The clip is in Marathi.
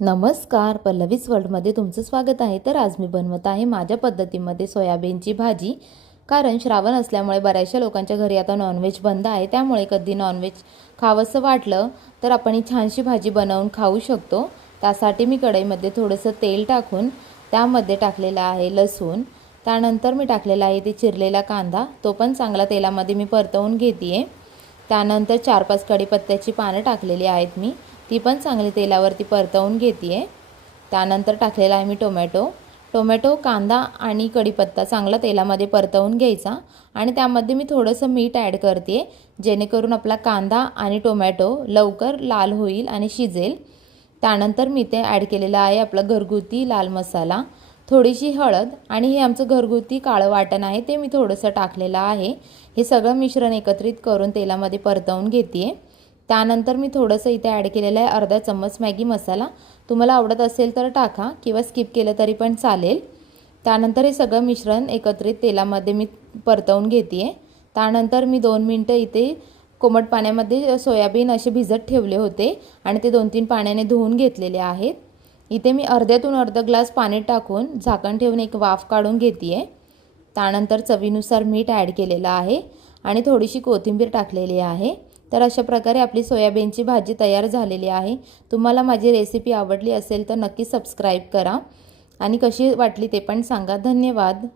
नमस्कार, पल्लवीज वर्ल्डमध्ये तुमचं स्वागत आहे। तर आज मी बनवत आहे माझ्या पद्धतीमध्ये सोयाबीनची भाजी। कारण श्रावण असल्यामुळे बऱ्याचशा लोकांच्या घरी आता नॉनव्हेज बंद आहे, त्यामुळे कधी नॉनव्हेज खावंसं वाटलं तर आपण ही छानशी भाजी बनवून खाऊ शकतो। त्यासाठी मी कढईमध्ये थोडंसं तेल टाकून त्यामध्ये टाकलेला आहे लसूण, त्यानंतर मी टाकलेला आहे ते चिरलेला कांदा, तो पण चांगला तेलामध्ये मी परतवून घेते। त्यानंतर 4-5 कढीपत्त्याची पानं टाकलेली आहेत मी, ती पण चांगली तेलावरती परतवून घेते। त्यानंतर टाकलेला आहे मी टोमॅटो, कांदा आणि कढीपत्ता चांगला तेलामध्ये परतवून घ्यायचा आणि त्यामध्ये मी थोडंसं मीठ ॲड करते, जेणेकरून आपला कांदा आणि टोमॅटो लवकर लाल होईल आणि शिजेल। त्यानंतर मी ते ॲड केलेला आहे आपला घरगुती लाल मसाला, थोडीशी हळद आणि हे आमचं घरगुती काळं वाटण आहे, ते मी थोडंसं टाकलेलं आहे। हे सगळं मिश्रण एकत्रित करून तेलामध्ये परतवून घेते। त्यानंतर मी थोडंसं इथे ॲड केलेलं आहे अर्धा चम्मच मॅगी मसाला, तुम्हाला आवडत असेल तर टाका किंवा स्किप केलं तरी पण चालेल। त्यानंतर हे सगळं मिश्रण एकत्रित तेलामध्ये मी परतवून घेते। त्यानंतर मी 2 मिनिटं इथे कोमट पाण्यामध्ये सोयाबीन असे भिजत ठेवले होते आणि ते 2-3 पाण्याने धुवून घेतलेले आहेत। इथे मी अर्ध्यातून अर्धा ग्लास पाणी टाकून झाकण ठेवून एक वाफ काढून घेते। त्यानंतर चवीनुसार मीठ ॲड केलेलं आहे आणि थोडीशी कोथिंबीर टाकलेली आहे। तर अशा प्रकारे आपली सोयाबीनची भाजी तयार झालेली आहे। तुम्हाला माझी रेसिपी आवडली असेल तर नक्की सबस्क्राईब करा आणि कशी वाटली ते पण सांगा। धन्यवाद।